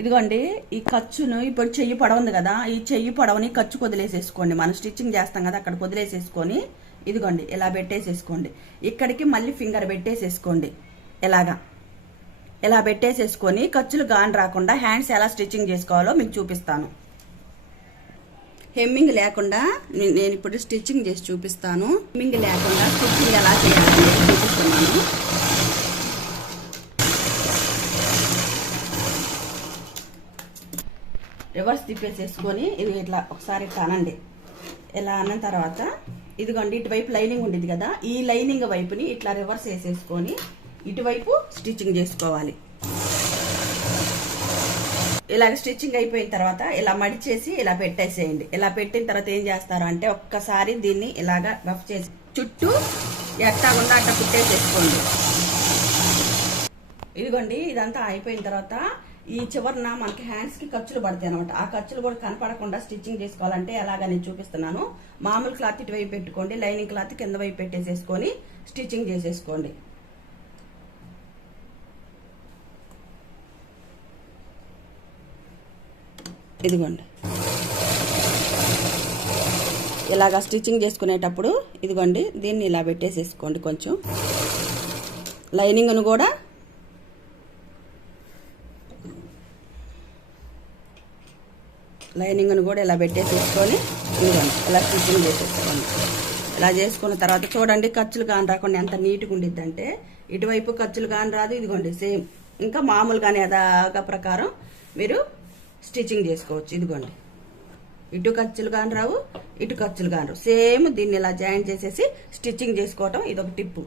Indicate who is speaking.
Speaker 1: ఇదిగోండి ఈ ఖర్చును ఇప్పుడు చెయ్యి పొడవ ఉంది కదా ఈ చెయ్యి పొడవని ఖర్చు వదిలేసేసుకోండి మనం స్టిచ్చింగ్ చేస్తాం కదా అక్కడ వదిలేసేసుకొని ఇదిగోండి ఇలా పెట్టేసేసుకోండి. ఇక్కడికి మళ్ళీ ఫింగర్ పెట్టేసేసుకోండి. ఎలాగా? ఇలా పెట్టేసేసుకొని ఖర్చులు గాని రాకుండా హ్యాండ్స్ ఎలా స్టిచ్చింగ్ చేసుకోవాలో మీకు చూపిస్తాను. హెమ్మింగ్ లేకుండా నేను ఇప్పుడు స్టిచ్చింగ్ చేసి చూపిస్తాను. హెమ్మింగ్ లేకుండా స్టిచ్చింగ్ ఎలా చేయాలో చూపిస్తున్నాను. రివర్స్ తిప్పేసేసుకొని ఇది ఇట్లా ఒకసారి ఇట్లా అనండి. ఇలా అన్న తర్వాత ఇదిగోండి ఇటువైపు లైనింగ్ ఉండేది కదా ఈ లైనింగ్ వైపుని ఇట్లా రివర్స్ వేసేసుకొని ఇటువైపు స్టిచ్చింగ్ చేసుకోవాలి. ఇలాగ స్టిచ్చింగ్ అయిపోయిన తర్వాత ఇలా మడిచేసి ఇలా పెట్టేసేయండి. ఇలా పెట్టిన తర్వాత ఏం చేస్తారు అంటే ఒక్కసారి దీన్ని ఇలాగ రఫ్ చేసి చుట్టూ ఎట్టాగుండా అట్ట కుట్టేసేసుకోండి. ఇదిగోండి ఇదంతా అయిపోయిన తర్వాత ఈ చివరన మనకి హ్యాండ్స్కి ఖర్చులు పడతాయి అనమాట ఆ ఖర్చులు కూడా కనపడకుండా స్టిచ్చింగ్ చేసుకోవాలంటే ఎలాగా నేను చూపిస్తున్నాను. మామూలు క్లాత్ ఇటువైపు పెట్టుకోండి లైనింగ్ క్లాత్ కింద వైపు పెట్టేసేసుకొని స్టిచ్చింగ్ చేసేసుకోండి. ఇదిగోండి. ఇలాగా స్టిచ్చింగ్ చేసుకునేటప్పుడు ఇదిగోండి దీన్ని ఇలా పెట్టేసేసుకోండి కొంచెం. లైనింగ్ను కూడా లైనింగ్ను కూడా ఇలా పెట్టేసేసుకొని ఇదిగోండి ఇలా స్టిచ్చింగ్ చేసేసుకోండి. ఇలా చేసుకున్న తర్వాత చూడండి ఖర్చులు కాని రాకుండా ఎంత నీట్గా ఉండిద్ది అంటే ఇటువైపు ఖర్చులు కాని రాదు ఇదిగోండి సేమ్. ఇంకా మామూలుగానే యథాగా ప్రకారం మీరు స్టిచ్చింగ్ చేసుకోవచ్చు. ఇదిగోండి. ఇటు ఖర్చులు కాని రావు ఇటు ఖర్చులు కాని రావు. సేమ్ దీన్ని ఇలా జాయిన్ చేసేసి స్టిచ్చింగ్ చేసుకోవటం ఇదొక టిప్పు.